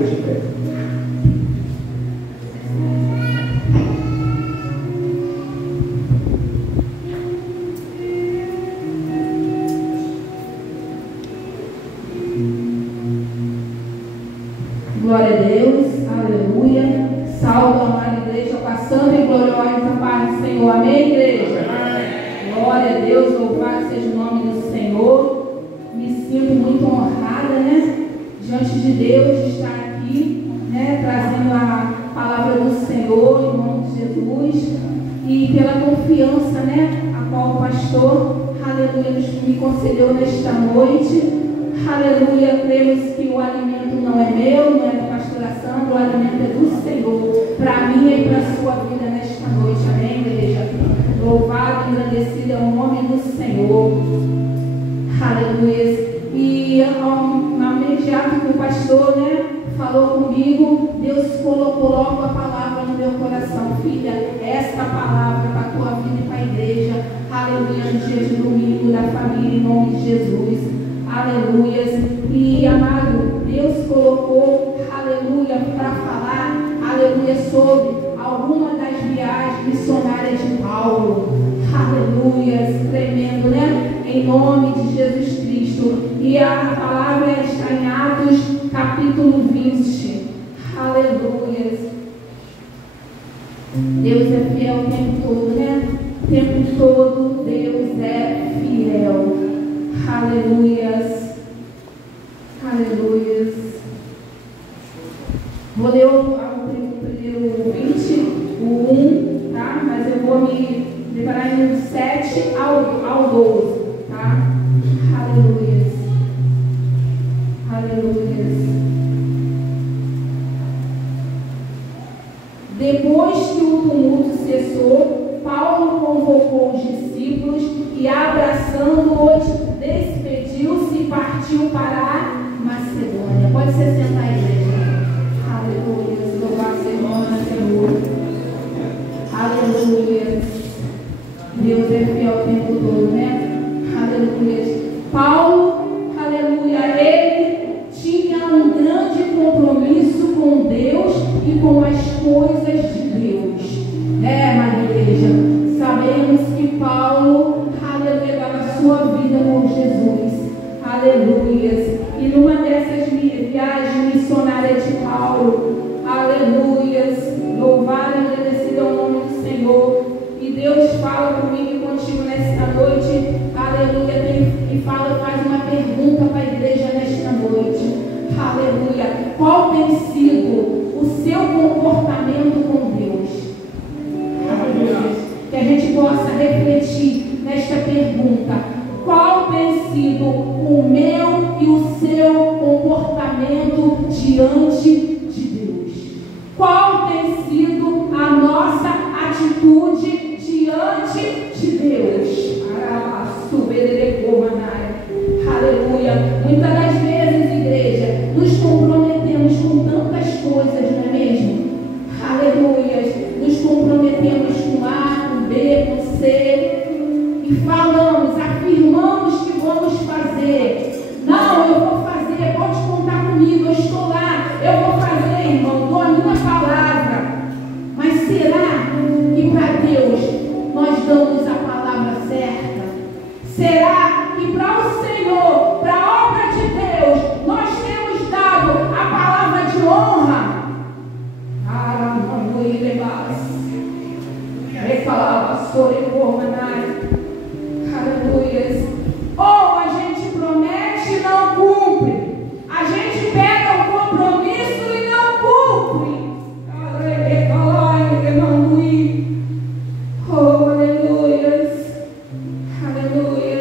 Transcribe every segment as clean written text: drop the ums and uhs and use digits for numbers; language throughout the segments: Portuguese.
Glória a Deus, aleluia. Salve a amada igreja com a santa e gloriosa paz do Senhor. Amém, igreja? Amém. Glória a Deus, louvado seja o nome do Senhor. Me sinto muito honrada, diante de Deus, de estar aqui, trazendo a palavra do Senhor em nome de Jesus e pela confiança, a qual o pastor, aleluia, me concedeu nesta noite. Aleluia, cremos que o alimento não é meu, não é da pastora Sandra, o alimento é do Senhor, para mim e para a sua vida nesta noite, amém, igreja? Louvado e agradecido é o nome do Senhor, aleluia. E ao imediato que o pastor, falou comigo, Deus colocou logo a palavra no meu coração, filha, esta palavra para a tua vida e para a igreja, aleluia, no dia de domingo da família, em nome de Jesus. Aleluia. E amado, Deus colocou, aleluia, para falar, aleluia, sobre alguma das viagens missionárias de Paulo. Aleluia, tremendo, em nome de Jesus Cristo. E a palavra está em Atos, capítulo 20. Aleluia. Deus é fiel o tempo todo, O tempo todo Deus é fiel. Aleluias, aleluias. Vou ler o primeiro 20, o 1, tá? Mas eu vou me preparar do 7 ao 12, tá? Aleluias, aleluias. Depois que o tumulto cessou, Paulo convocou os discípulos e, abraçando-os, despediu-se e partiu para a Macedônia. Pode se sentar aí, igreja. Aleluia. Louvar seu nome, Senhor. Aleluia. Deus é fiel o tempo todo, Aleluia. Paulo, aleluia, ele tinha um grande compromisso com Deus e com as coisas de Deus. Amada igreja, sabemos que Paulo, aleluia, dava sua vida com Jesus, aleluia, e numa dessas viagens missionárias de Paulo, aleluia, louvado e agradecido ao nome do Senhor, e Deus fala comigo e contigo nesta noite, aleluia, e faz uma pergunta para a igreja nesta noite, aleluia, qual tem sido o seu comportamento com Deus? Aleluia. Que a gente possa refletir nesta pergunta: qual tem sido o meu e o seu comportamento diante de Deus? Qual tem sido a nossa atitude diante de Deus? Aleluia. Muitas das vezes, igreja, nos comprometemos com tantas coisas, não é mesmo? Aleluia. Nos comprometemos com A, com B, com C e falamos, afirmamos que vamos fazer. Não, eu vou fazer, pode contar comigo, eu estou lá, eu vou fazer, irmão, dou a minha palavra. Mas será que para Deus nós damos a palavra certa? Será que para o Senhor, para a obra de Deus, nós temos dado a palavra de honra? Aleluia. Ou a gente promete e não cumpre. A gente pega o compromisso e não cumpre. Oh, aleluia. Aleluia.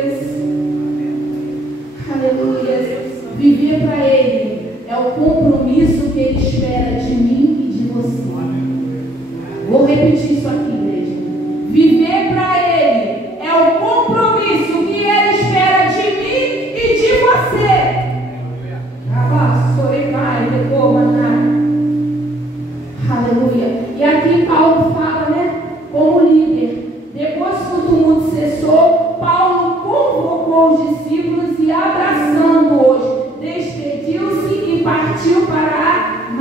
Aleluia. Viver para Ele é o compromisso que Ele espera de mim e de você. Vou repetir isso aqui, igreja. Viver para Ele é o compromisso que Ele espera de mim e de você. Aleluia. E aqui Paulo fala, como líder. Depois que o tumulto cessou, Paulo convocou os discípulos e, abraçando-os, despediu-se e partiu para a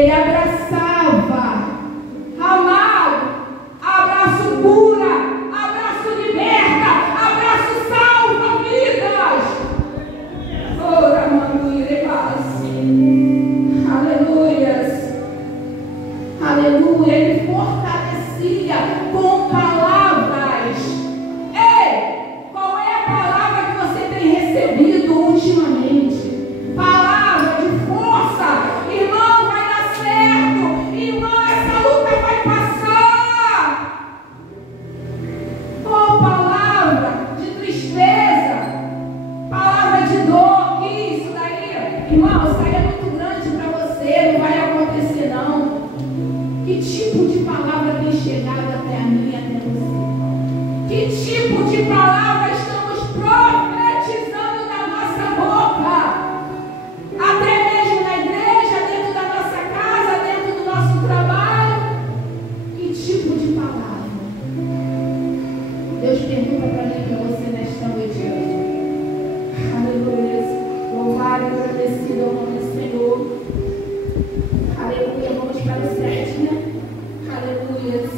ele abraçava. Amado, abraço cura, abraço liberta, abraço salva vidas. Ora, aleluias. Aleluia. Ele fortalecia com palavras. Ei, qual é a palavra que você tem recebido ultimamente? Palavra de força. Irmão, vai dar certo. Irmão, essa luta vai passar. Oh, palavra de tristeza, palavra de dor. Que isso daí? Irmão, isso aí é muito grande para você. Não vai acontecer não. Que tipo de palavra tem chegado até a mim e até você? Que tipo de palavra estamos profetizando na nossa boca? Até mesmo na igreja, dentro da nossa casa, dentro do nosso trabalho. Que tipo de palavra? Deus pergunta para mim e para você nesta noite. Aleluia. Louvado e agradecido ao nome do Senhor. Aleluia. Vamos para o 7, né? Aleluias.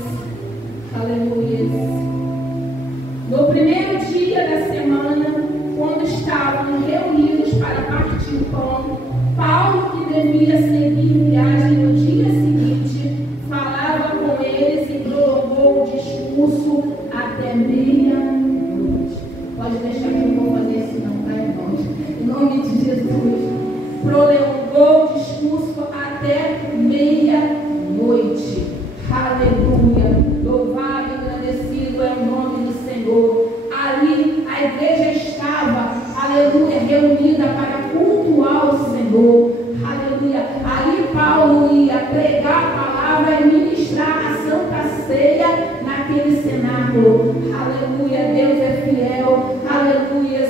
Aleluias. No primeiro dia da semana, quando estavam reunidos para partir o pão, Paulo, que devia seguir viagem no dia seguinte, falava com eles e prolongou o discurso até meia-noite. Pode deixar que eu não vou fazer isso não, tá, irmãos? Em nome de Jesus. Prolongou o discurso até meia-noite. Aleluia. Louvado e agradecido é o nome do Senhor. Ali a igreja estava, aleluia, reunida para cultuar o Senhor. Aleluia. Ali Paulo ia pregar a palavra e ministrar a Santa Ceia naquele cenáculo. Aleluia. Deus é fiel. Aleluia.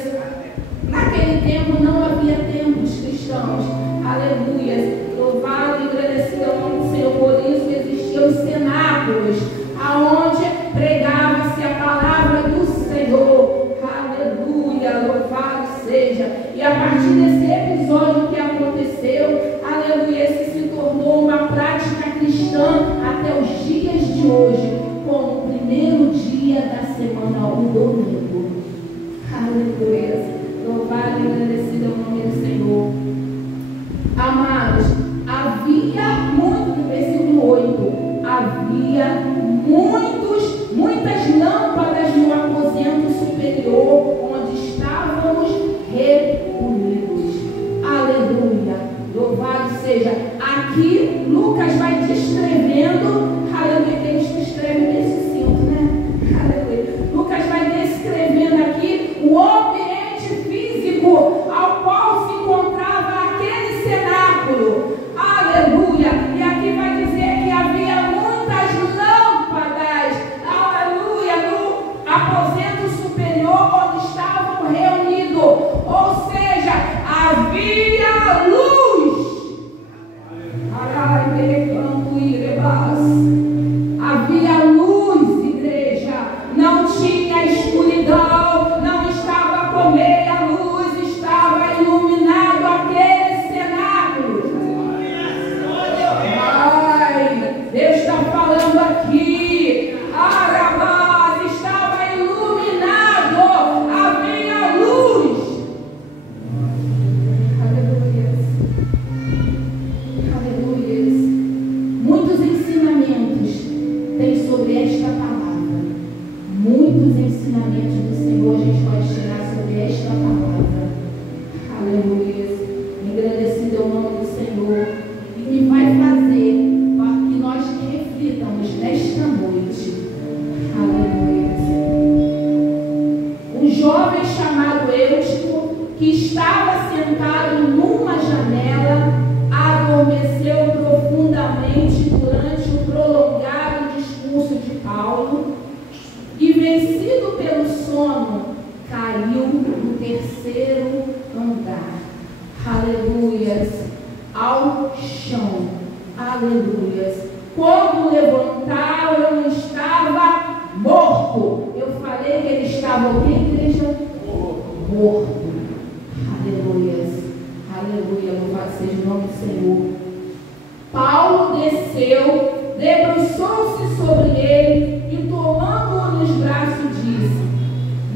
Naquele tempo não havia templos cristãos. Aleluia. Louvado e agradecido ao nome do Senhor. Por isso existiam os cenáculos, aonde pregava-se a palavra do Senhor. Aleluia. Louvado seja. E a partir desse episódio que aconteceu, aleluia, esse se tornou uma prática cristã até os dias de hoje, como o primeiro dia da semana, o domingo. Aleluia. Louvado e agradecido ao nome do Senhor. Amados, havia muito, no versículo 8, havia muitas lâmpadas no aposento superior, onde estávamos reunidos. Aleluia. Louvado seja. Aqui, Lucas vai descrevendo, aleluia, que eles escrevem bem sucinto, né? Aleluia. Lucas vai descrevendo aqui o ambiente físico ao qual se encontrava aquele cenáculo. Aleluia. E aqui vai dizer que havia muitas lâmpadas, aleluia, no aposento superior onde estavam reunidos. Ou seja, havia luz. Havia luz, igreja. Não tinha escuridão, não estava com meia luz, estava iluminado aquele cenáculo. Ai, Deus está falando aqui. Arabás, estava iluminado, havia luz. Aleluia. Aleluia. Muitos ensinamentos tem sobre esta palavra. Muitos ensinamentos do Senhor a gente pode tirar sobre esta palavra. Aleluia. Engrandecido é o nome do Senhor. E que vai fazer para que nós reflitamos nesta noite. Aleluia. Um jovem chamado Eutico, que estava sentado numa janela, adormeceu profundamente durante o prolongado discurso de Paulo e, vencido pelo sono, caiu no terceiro andar. Aleluias. Ao chão. Aleluias. Quando levantaram, estava morto. Eu falei que ele estava o que, igreja? Morto. Aleluias. Aleluia. Louvado seja o nome do Senhor. Paulo desceu, debruçou-se sobre ele e, tomando-o nos braços, disse: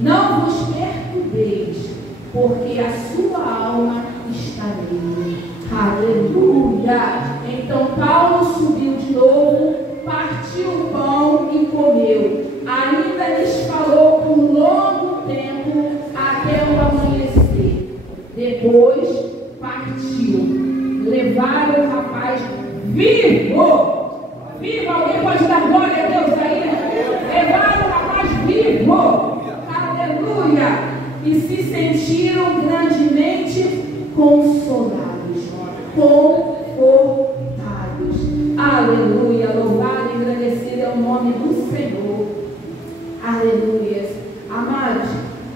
não vos perturbeis, porque a sua alma está nele. Aleluia! Então Paulo subiu de novo, partiu o pão e comeu. Ainda lhes falou por longo tempo até o amanhecer. Depois partiu. Levaram o rapaz vivo. Vivo! Alguém pode dar glória a Deus aí? Levaram o rapaz vivo. Aleluia! E se sentiram grandemente consolados. Confortados. Aleluia, louvado e agradecido é o nome do Senhor. Aleluia. Amados,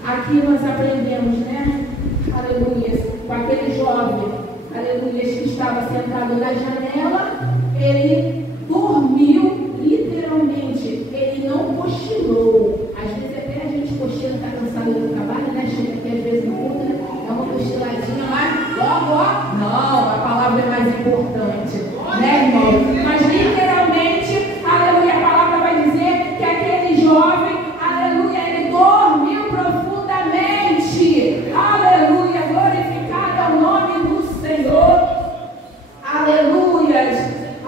aqui nós aprendemos, né? Aleluia, com aquele jovem, aleluia, que estava sentado na janela, ele dormiu literalmente, ele não cochilou. Às vezes até a gente cochila, está cansado do trabalho, né? Chega aqui às vezes no culto, né? Dá uma cochiladinha lá, logo, não, a palavra é mais importante, né, irmão? Mas literalmente, aleluia, a palavra vai dizer que aquele jovem, aleluia, ele dormiu profundamente. Aleluia, glorificado é o nome do Senhor. Aleluia,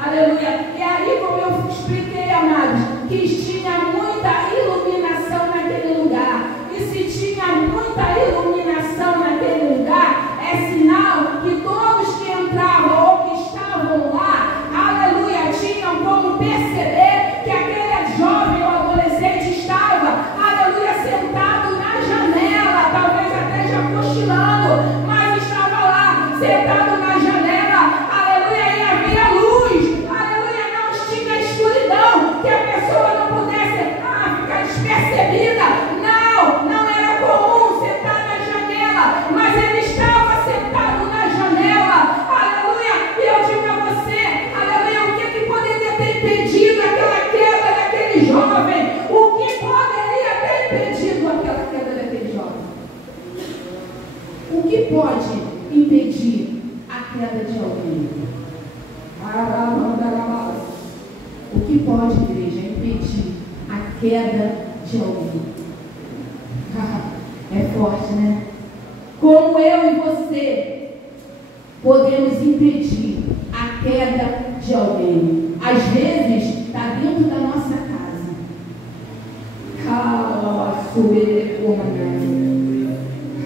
aleluia. E aí, como eu expliquei, amados, que tinha muita iluminação naquele lugar. E se tinha muita iluminação naquele lugar, é sinal que todos que entravam ou que estavam lá, aleluia, tinham como perceber que aquele jovem ou adolescente estava, aleluia, sentado na janela, talvez até já cochilando, mas estava lá, sentado na janela, aleluia, e havia luz, aleluia, não tinha escuridão, que a pessoa não pudesse ficar despercebida, não era comum sentar na janela, mas ele estava sentado na janela, aleluia, e eu digo a você, aleluia, o que poderia ter impedido aquela queda daquele jovem? O que poderia ter impedido aquela queda daquele jovem? O que pode impedir a queda de alguém? O que pode, igreja, impedir a queda de alguém? É forte, né? Como eu e você podemos impedir a queda de alguém? Às vezes está dentro da nossa casa.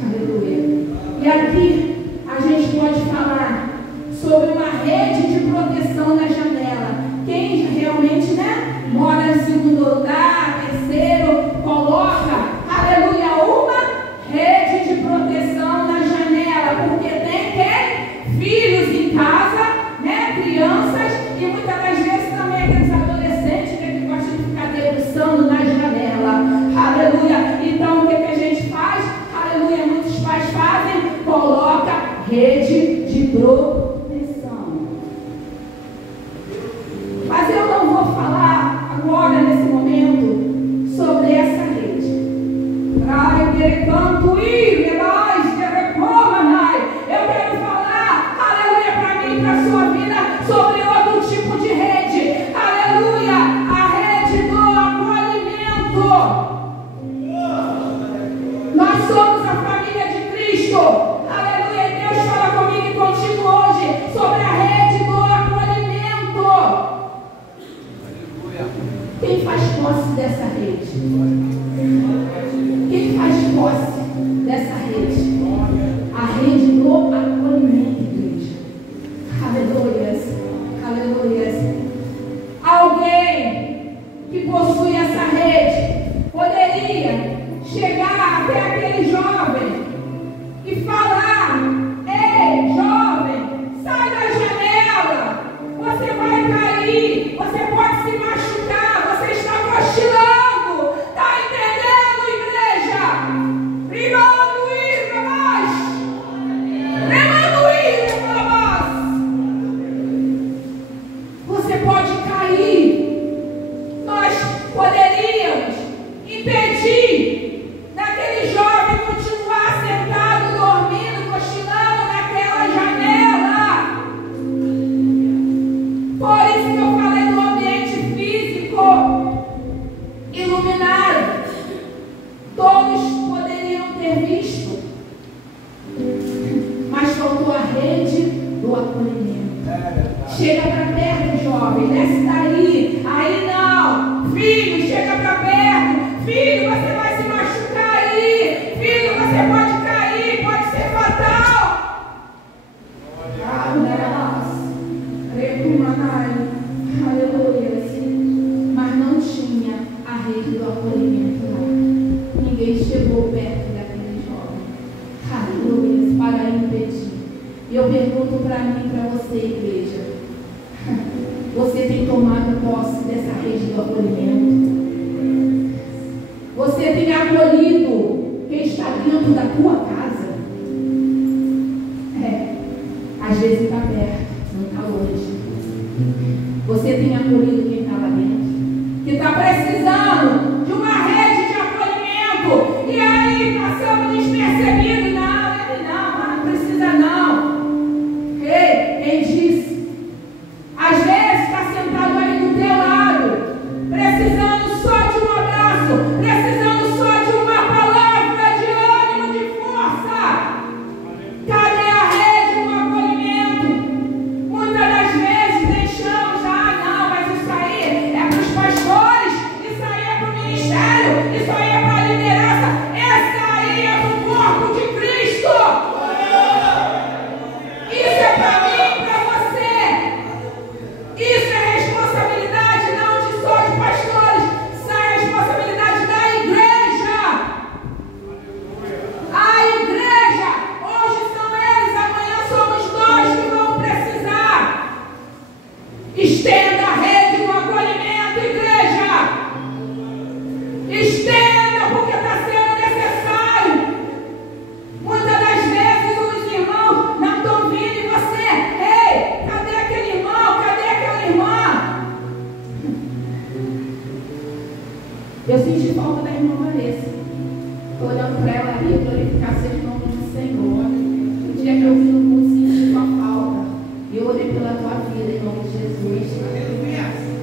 Aleluia. E aqui a gente pode falar sobre uma rede de proteção na janela. Quem realmente, né, mora no segundo lugar, terceiro, coloca, aleluia, uma rede de proteção na janela, porque tem quem? Filhos em casa, né, crianças, e muitas das vezes também aqueles adolescentes que gostam de ficar debruçando na janela, aleluia. Então o que a gente faz? Aleluia, muitos pais fazem, coloca rede de proteção. Mas eu não vou falar agora, nesse momento, sobre essa rede. Eu quero falar, aleluia, para mim e para a sua vida, sobre outro tipo de rede. Aleluia, a rede do acolhimento. Nós somos a família de Cristo. Aleluia, e Deus fala comigo e contigo hoje sobre a rede do acolhimento. Quem faz posse dessa rede? Quem faz posse dessa rede? A rede do acolhimento, igreja. Aleluia. Aleluia. Alguém que possui essa rede poderia chegar até aquele jovem e falar: ei, jovem, sai da janela, você vai cair, você pode se machucar, você está cochilando, está jovem, desce daí. Aí não. Filho, chega para perto. Filho, você vai se machucar aí. Filho, você pode cair, pode ser fatal. Aleluia. Mas não tinha a rede do acolhimento lá. Ninguém chegou perto daquele jovem. Aleluia. Para impedir. E eu pergunto para mim e para você, igreja. Você tem tomado posse dessa rede do acolhimento? Você tem acolhido quem está dentro da tua casa? Às vezes está perto, não está longe. Você tem acolhido quem está lá dentro? Que está precisando de uma rede de acolhimento. E aí passamos despercebido. Não precisa não. Ei, quem disse? Às vezes está sentado aí do teu lado, precisando só de um abraço, precisando só de uma palavra de ânimo, de força. Cadê a rede, o acolhimento? Muitas das vezes deixamos, mas isso aí é para os pastores, isso aí é para o ministério, isso aí é para a liderança, esse aí é do corpo de Cristo. Isso é para mim e para você. Isso é responsabilidade não de só de pastores, isso é responsabilidade da igreja. A igreja, hoje são eles, amanhã somos nós que vamos precisar. Estenda a rede do acolhimento, igreja. Estenda, porque está sendo necessário. Muitas das vezes os irmãos não estão vindo e você, ei, cadê aquele irmão? Cadê aquela irmã? Eu senti falta da irmã Vanessa. Estou olhando para ela ali, glorificar seja o nome do Senhor. O dia que eu vi no mundo, senti tua falta. E eu orei pela tua vida em nome de Jesus.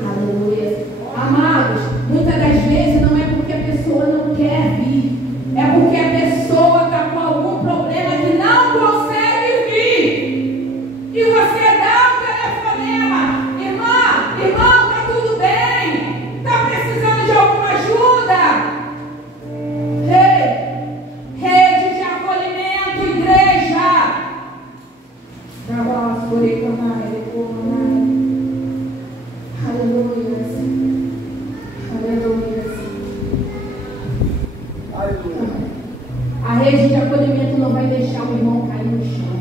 Aleluia. Amados, muitas das vezes não é porque a pessoa não quer vir, é porque a pessoa está com algum problema que não consegue vir. E você dá um telefonema: irmão, está tudo bem? Está precisando de alguma ajuda? Rede de acolhimento, igreja. Aleluia. A rede de acolhimento não vai deixar o irmão cair no chão.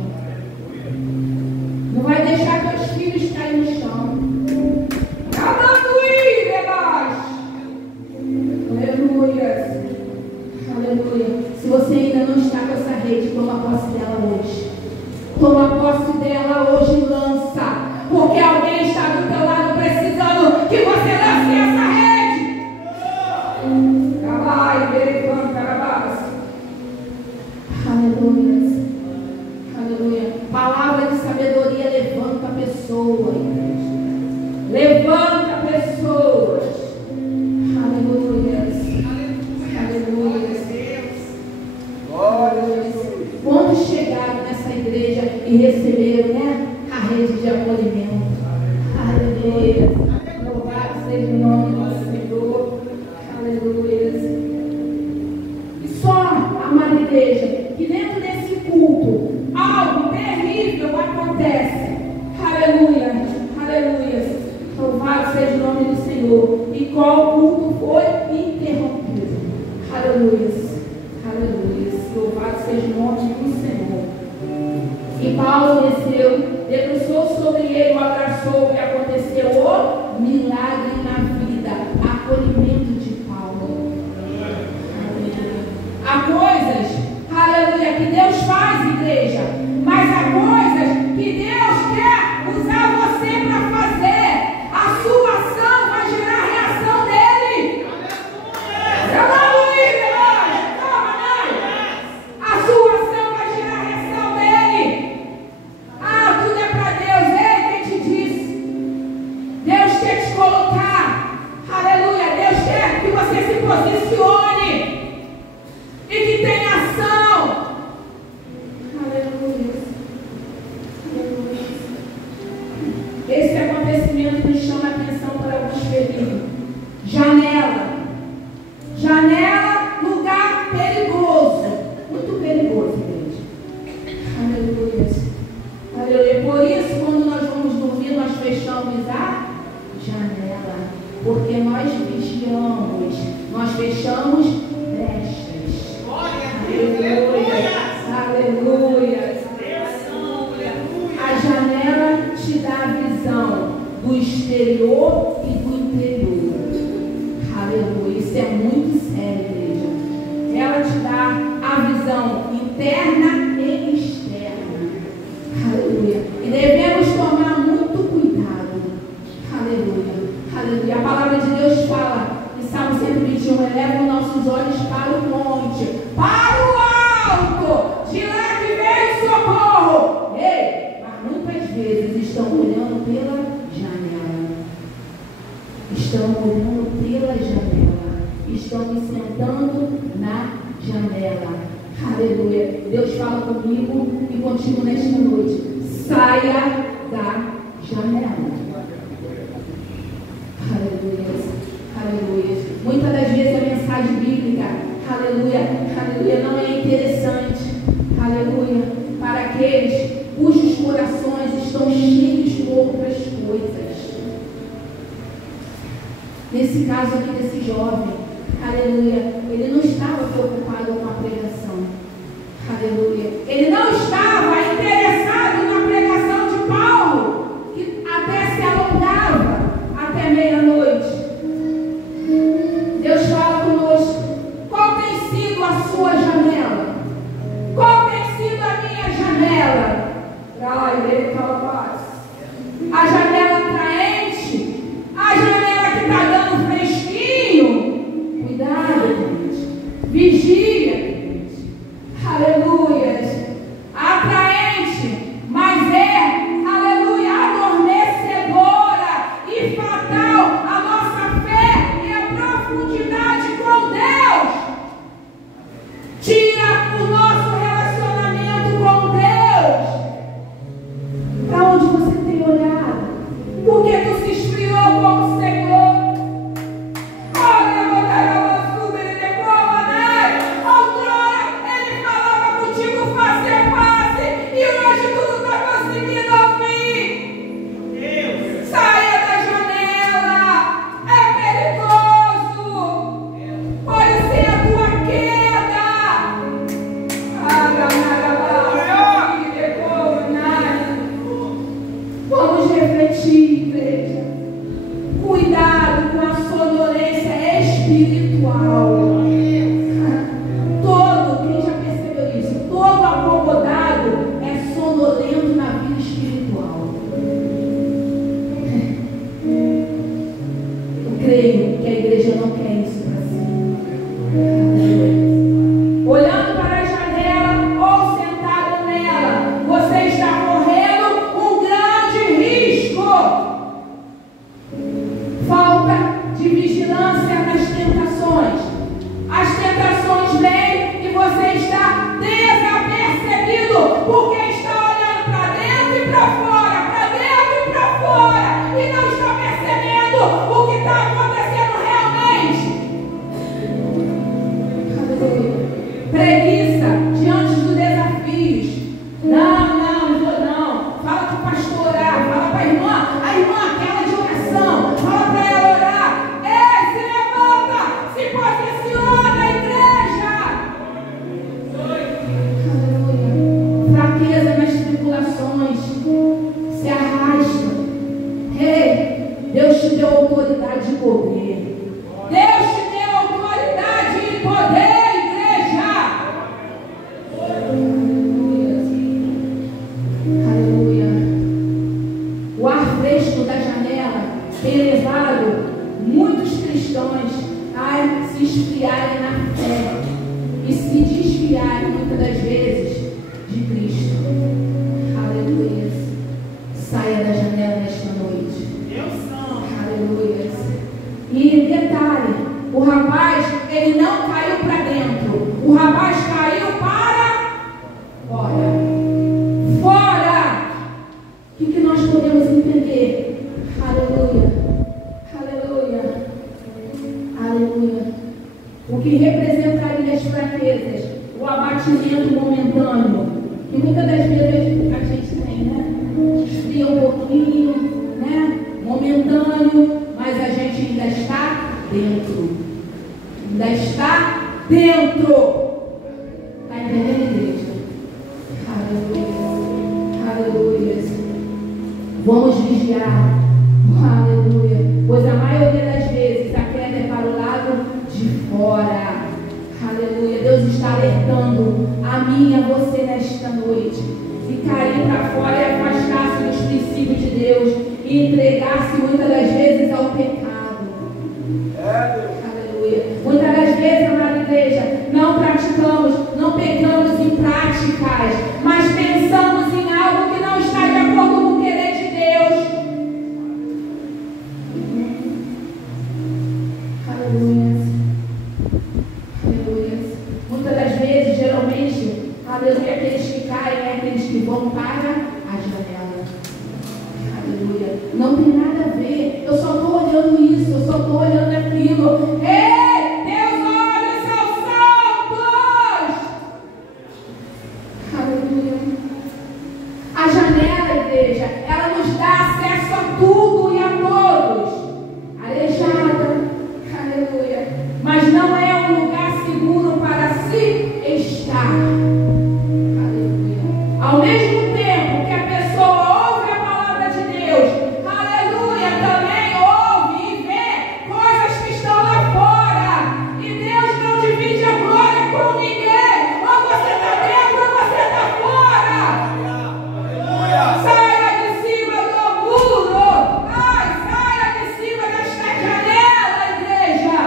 Não vai deixar teus filhos cair no chão. Aleluia. Se você ainda não está com essa rede, toma posse dela hoje. Toma posse dela hoje e lança. Porque alguém está do teu lado precisando que você lance essa rede. Aleluia. Aleluia. Palavra de sabedoria levanta a pessoa, igreja. Levanta pessoas. Aleluia. Aleluia. Quando chegaram nessa igreja e receberam, a rede de acolhimento. Aleluia. Louvado seja o nome do Senhor. Aleluia. E só, amada igreja, que dentro desse culto algo terrível acontece. Aleluia. Aleluia. Louvado seja o nome do Senhor. E qual culto foi interrompido. Aleluia. Aleluia. Louvado seja o nome do Senhor. E Paulo desceu, debruçou sobre ele, o abraçou e aconteceu o milagre na vida, acolhimento de Paulo. Aleluia. Há coisas, aleluia, que Deus faz, igreja, mas há coisas que Deus quer usar você para fazer. A sua ação vai gerar a reação dele. Aleluia. A sua ação vai gerar a reação dele. Tudo é para Deus. Ei, quem te disse? fechamos a janela, porque nós vigiamos, nós fechamos brechas. Aleluia, aleluia. A janela te dá a visão do exterior e do interior. Aleluia, isso é muito sério, igreja. Ela te dá a visão interna e externa. Aleluia. E devemos tomar muito cuidado. Aleluia. Aleluia. A palavra de Deus fala em Salmo 121, eleva os nossos olhos para o monte, para o alto, de lá que vem o socorro. Ei, mas muitas vezes estão olhando pela janela. Estão olhando pela janela. Estão me sentando na janela. Aleluia. Deus fala comigo e contigo nesta noite. Saia da janela. Aleluia. Aleluia. Muitas das vezes a mensagem bíblica, aleluia, aleluia, não é interessante. Aleluia. Para aqueles cujos corações estão cheios de outras coisas. Nesse caso aqui desse jovem, aleluia, ele não estava preocupado com a pregação. Aleluia. Ele não estava interessado na pregação de Paulo, que até se alongava até meia-noite. Deus fala conosco. Qual tem sido a sua janela? Qual tem sido a minha janela? A janela atraente? A janela que está dando fresquinho? Cuidado, gente. Vigia, gente. Aleluia. Atraente, mas é, aleluia, adormecedora e fatal a nossa fé e a profundidade com Deus. Tira o nosso relacionamento com Deus. Para onde você tem olhado? Por que tu se esfriou com o Senhor? Outrora Ele falava contigo face a face e hoje tu não está conseguindo ouvir. Saia da janela, é perigoso, pode ser a tua queda. Vamos refletir, igreja. Cuidado com a sonolência espiritual. Quem já percebeu isso? Todo acomodado é sonolento na vida espiritual. Eu creio que a igreja não quer isso para si. Olhando para a janela ou sentado nela, você está correndo um grande risco. Falta de vigilância nas tentações. As tentações vêm e você está desapercebido, porque está olhando para dentro e para fora, para dentro e para fora, e não está percebendo o que está acontecendo realmente. Preguiça diante dos desafios. Não vou não. Fala com o pastor orar, fala para a irmã aquela de oração, fala para ela orar. Ei, se levanta, se posiciona, igreja. Aleluia. Fraqueza nas tribulações, se arrasta. Ei, Deus te deu autoridade e poder. Deus te deu autoridade e poder, igreja. Aleluia. O ar fresco da janela tem levado muitos cristãos a se esfriarem na fé e se desviarem muitas das vezes de Cristo. Aleluia. Saia da janela nesta noite. Aleluia. E detalhe, o rapaz, ele não caiu para dentro. O rapaz caiu para fora. Fora. O que nós podemos entender? Aleluia. Aleluia. Aleluia. O que representaria as fraquezas? O abatimento momentâneo. Que muitas das vezes a gente tem, né? Esfria um pouquinho, né? momentâneo, mas a gente ainda está dentro. Ainda está dentro. Está entendendo, igreja? Aleluia. Aleluia. Vamos vigiar. Aleluia. Pois a maioria das vezes a queda é para o lado de fora. Aleluia. Deus está alertando a mim e a você nesta noite. E cair para fora e afastar-se dos princípios de Deus. E entregar-se muitas das vezes ao pecado. Aleluia. Muitas das vezes, amada igreja, não praticamos, não pecamos em práticas, mas pensamos em algo que não está de acordo com o querer de Deus. Aleluia. Aleluia. Muitas das vezes, geralmente, aleluia, aqueles que caem é aqueles que vão para a janela. Aleluia. Não tem nada a ver. Eu só estou olhando isso, eu só estou olhando aquilo. Ei, Deus olha os seus santos. Aleluia. A janela, igreja, ela nos dá acesso a tudo e a todos. Aleijada. Aleluia. Mas não é um lugar seguro para se estar. Aleluia. Ao mesmo tempo que a pessoa ouve a palavra de Deus, aleluia, também ouve e vê coisas que estão lá fora. E Deus não divide a glória com ninguém. Ou você está dentro ou você está fora. Saia de cima do muro. Ai, saia de cima desta janela, igreja.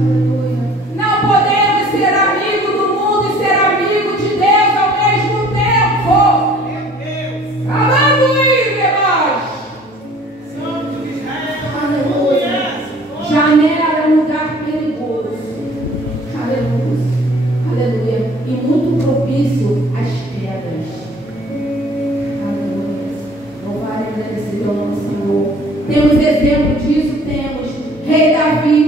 Aleluia. Não podemos ser amigos do mundo e ser amigos de Deus ao mesmo tempo. Amando irmãos. Aleluia. Janela é um lugar perigoso. Aleluia. Aleluia. E muito propício às quedas. Aleluia. Louvado e agradecido ao nosso Senhor. Temos exemplo disso? Temos. Rei Davi.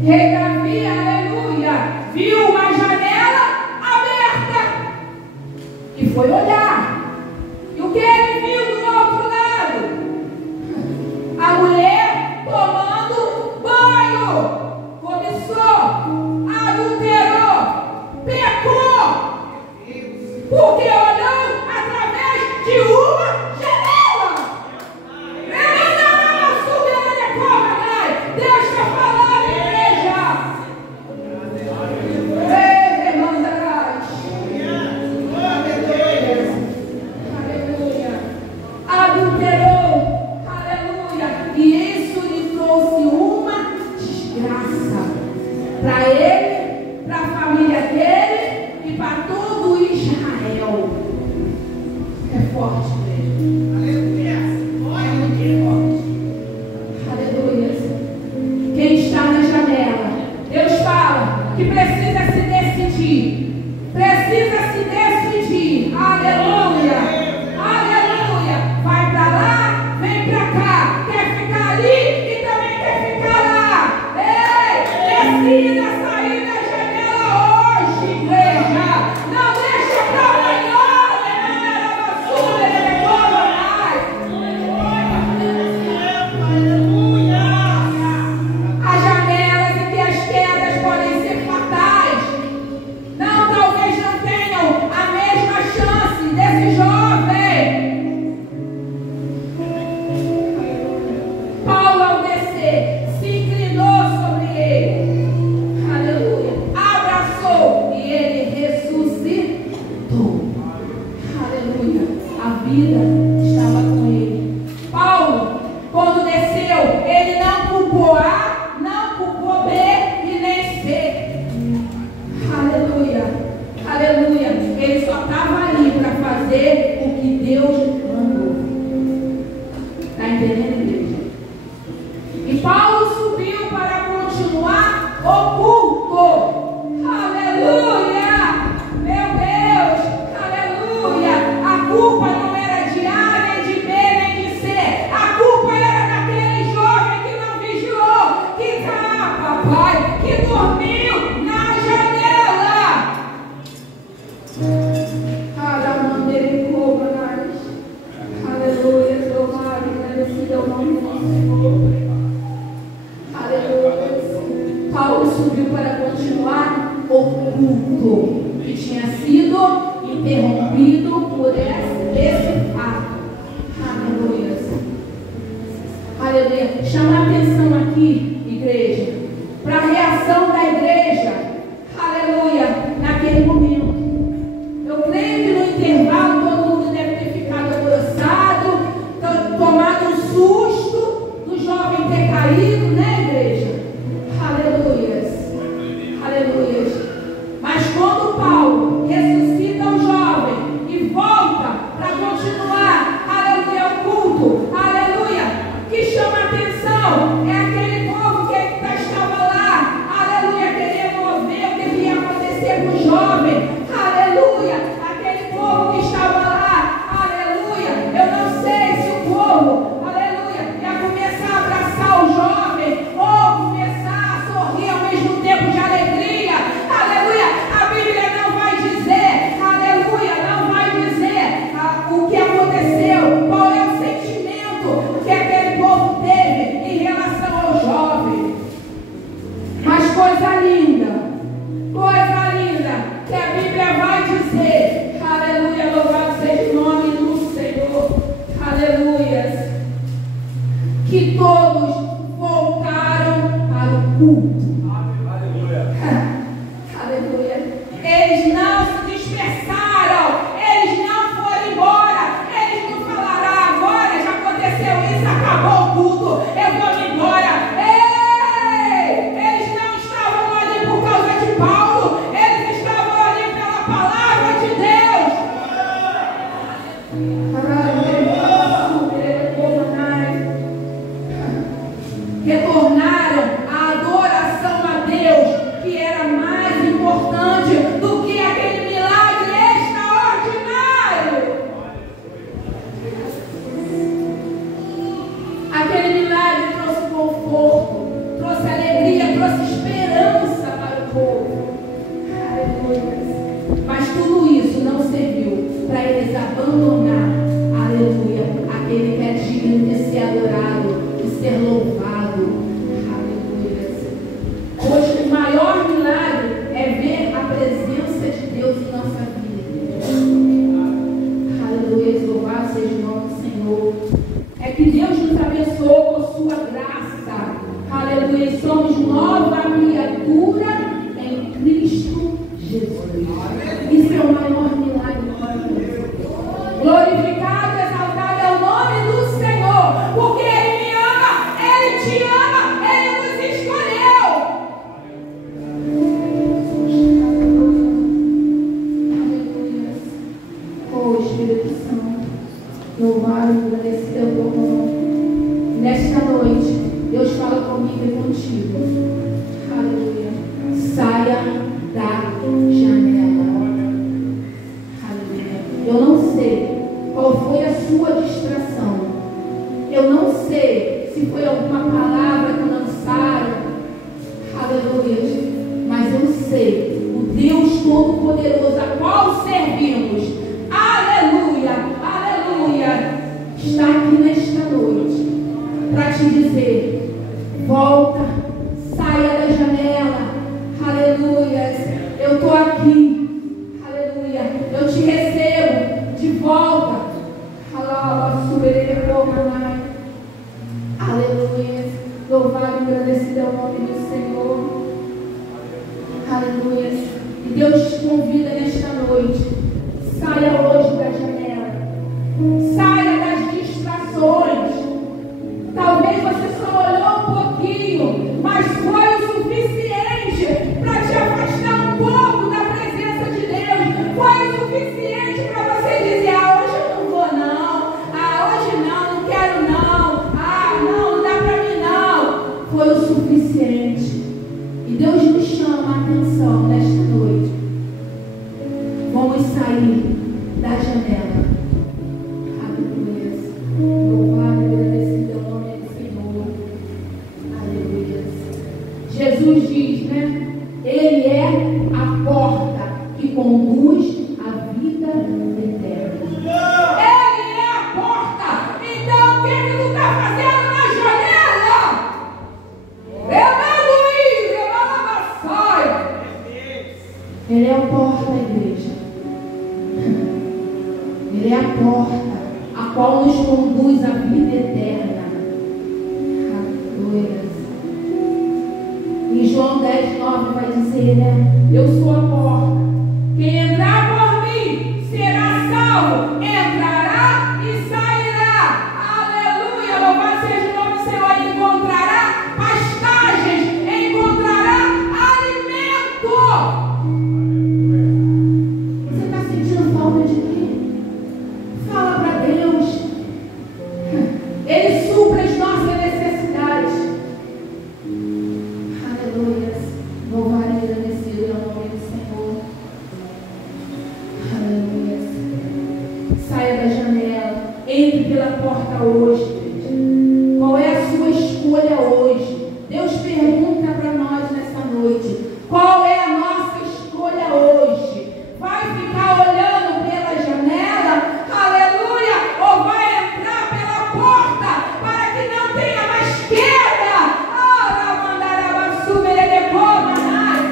Rei Davi, aleluia, viu uma janela aberta e foi olhar. E o que ele viu do outro lado? A mulher tomando banho. Começou, adulterou, pecou, porque olhou através de uma janela. Deus está falando, igreja. Aleluia. Adulterou. Aleluia. E isso lhe trouxe uma desgraça para ele, para a família dele e para todo Israel. É forte, igreja. É muito forte. Aleluia. Quem está na janela, Deus fala que precisa se decidir. Precisa se decidir. Aleluia. Aleluia. Vai para lá, vem para cá. Quer ficar ali e também quer ficar lá. Ei, decida sair da janela hoje, igreja. Não deixa para amanhã. Há janelas em que as quedas podem ser fatais. Não, talvez não tenham a mesma chance desse jovem. Paulo, ao descer, se inclinou sobre ele. Aleluia. Abraçou e ele ressuscitou. Aleluia. A vida estava com ele. Paulo, quando desceu, ele não culpou A, não culpou B e nem C. Aleluia. Aleluia. Ele só estava ali para fazer o que Deus mandou. Está entendendo, igreja? E Paulo subiu para continuar oculto. Aleluia. Meu Deus. Aleluia. A culpa não era de A, nem de B, nem de C. A culpa era daquele jovem que não vigiou, que papai, que dormiu na janela. Aleluia. culto que tinha sido interrompido por esse fato. Aleluia. Aleluia. Chama a atenção aqui, igreja, para a reação da igreja. Aleluia. Naquele momento. Eu creio que no intervalo todo mundo deve ter ficado alvoroçado, tomado um susto do jovem ter caído, né, igreja? Aleluia. Aleluia. Mas quando Paulo ressuscita o jovem e volta para continuar, aleluia, o culto, aleluia, que chama a atenção é aquele povo que estava lá, aleluia, querendo ver o que ia acontecer com o jovem, aleluia, aquele povo que estava lá, aleluia. Eu não sei se o povo, aleluia, ia começar a abraçar o jovem ou começar a sorrir ao mesmo tempo de alegria, aleluia. A Bíblia não vai dizer, aleluia, não vai dizer o que aconteceu, qual é o sentimento que aquele povo teve em relação ao jovem. Mas coisa linda, que a Bíblia vai dizer, aleluia, louvado seja o nome do Senhor, aleluia, que todos voltaram para o culto. Aleluia. Eles não se dispersaram, eles não foram embora, eles não falaram, agora já aconteceu isso, acabou o culto, eu vou me embora. Ei! Eles não estavam ali por causa de Paulo, eles estavam ali pela palavra de Deus. Retornaram à adoração a Deus, que era mais importante do que aquele milagre extraordinário. Aquele milagre trouxe conforto, trouxe alegria, trouxe esperança para o povo. Aleluia. Mas tudo isso não serviu para eles abandonar, aleluia, aquele que é digno de ser adorado, de ser louvado. Aleluia. Hoje o maior milagre é ver a presença de Deus em nossa vida. Aleluia. Louvado seja o nome do Senhor. É que Deus nos abençoou com sua graça. Aleluia. E somos nova criatura em Cristo Jesus. Isso é o maior milagre. Glorificado, exaltado é o nome do Senhor, porque Ele me ama, Ele te ama, Ele nos escolheu. Aleluia. Oh Espírito Santo, louvado e agradecido é o teu nome. Nesta noite, Deus fala comigo e contigo. Aleluia. Saia da janela. Aleluia. Eu não sei qual foi a sua distração. Eu não sei se foi alguma palavra que lançaram. Aleluia. Mas eu sei, o Deus Todo-Poderoso a qual servimos, aleluia, aleluia, está aqui nesta noite para te dizer: volta, saia da janela, aleluia. Eu estou aqui, aleluia. Eu te recebo de volta, aleluia. Louvado e agradecido é o nome do Senhor, aleluia. E Deus te convida nesta noite: saia hoje da janela, saia das distrações. Talvez você só olhou um pouquinho, mas foi o suficiente para te afastar um pouco da presença de Deus. Foi o suficiente para você dizer: ah, hoje eu não vou não, ah, hoje não quero não, ah, não dá para mim não. Foi o suficiente. E Deus nos chama a atenção nesta noite. Vamos dizer, né? Eu sou a porta. Quem entrar por mim será salvo, entrará e sairá. Aleluia, louvado seja o nome do Senhor. E encontrará pastagens, encontrará alimento. Você está sentindo falta de quê? Fala para Deus. Ele supre as nossas necessidades. Aleluia. Louvado e agradecido é o nome do Senhor. Aleluia. Saia da janela. Entre pela porta hoje. Qual é a sua escolha hoje? Deus pergunta para nós nessa noite. Qual é a nossa escolha hoje? Vai ficar olhando pela janela? Aleluia! Ou vai entrar pela porta para que não tenha mais queda?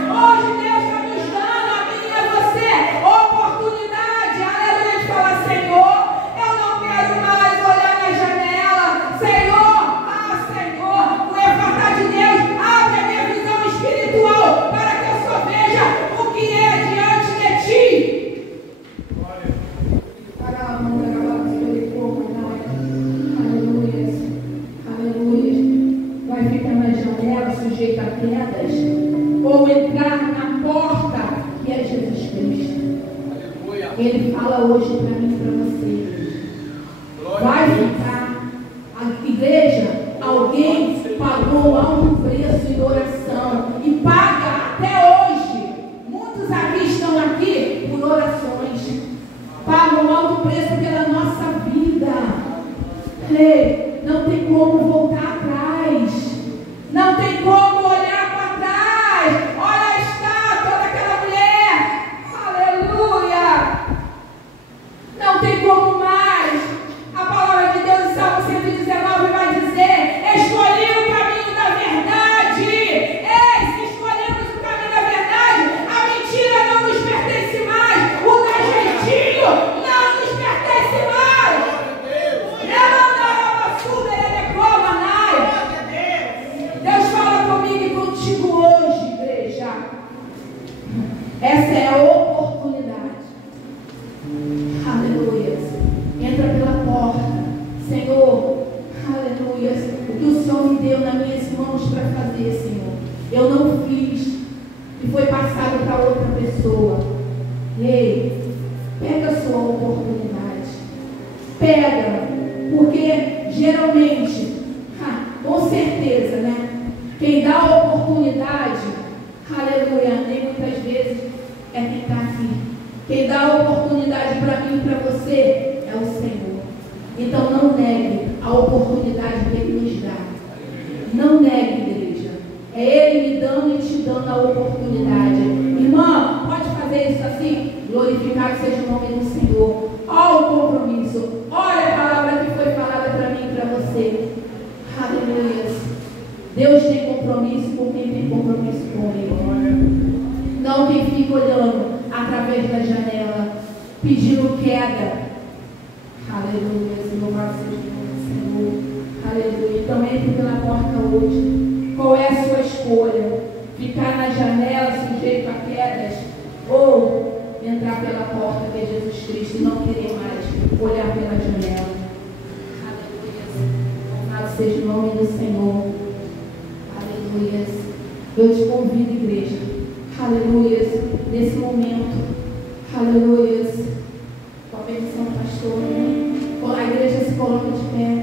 Hoje Deus está nos dando, a mim e a você, oportunidade, aleluia, de falar: Senhor, eu não quero mais olhar na janela. Senhor, Senhor, o evangelho de Deus, abre a minha visão espiritual para que eu só veja o que é diante de ti. Aleluia, aleluia. Vai ficar na janela sujeito a quedas, ou entrar na porta que é Jesus Cristo. Aleluia. Ele fala hoje para mim e para você. Vai ficar. A igreja, alguém pagou um alto preço em oração e paga até hoje. Muitos aqui estão aqui por orações. Pagam um alto preço pela nossa vida. Ei, não tem como voltar atrás. Não tem como olhar para trás. Olha a estátua daquela mulher. Aleluia. Não tem como mais. A palavra de Deus em Salmo 119 vai dizer: escolhi o caminho da verdade. Ei, se escolhemos o caminho da verdade, a mentira não nos pertence mais. O dar jeitinho não nos pertence mais. Deus fala comigo e contigo hoje, igreja. Essa é a oportunidade. Aleluia. Entra pela porta. Senhor, aleluia. O que o Senhor me deu nas minhas mãos para fazer, Senhor, eu não fiz e foi passado para outra pessoa. Ei, pega a sua oportunidade. Pega, porque geralmente, com certeza, né? Quem dá a oportunidade, aleluia, nem muitas vezes é quem está aqui. Quem dá a oportunidade para mim e para você é o Senhor. Então não negue a oportunidade que Ele nos dá. Não negue, igreja. É Ele me dando e te dando a oportunidade. Irmã, pode fazer isso assim? Glorificado seja o nome do Senhor. Olha o compromisso. Olha a palavra que foi falada para mim e para você. Aleluia. Deus tem compromisso com quem tem compromisso com Ele. Não quem fica olhando através da janela, pedindo queda. Aleluia. Louvado seja o nome do Senhor. Aleluia. Então entre pela porta hoje. Qual é a sua escolha? Ficar na janela sujeito a quedas, ou entrar pela porta que é Jesus Cristo e não querer mais olhar pela janela? Louvado seja o nome do Senhor. Aleluia. Eu te convido, igreja. Aleluia. Nesse momento. Aleluia. Com a bendição, pastor. A igreja se coloca de pé.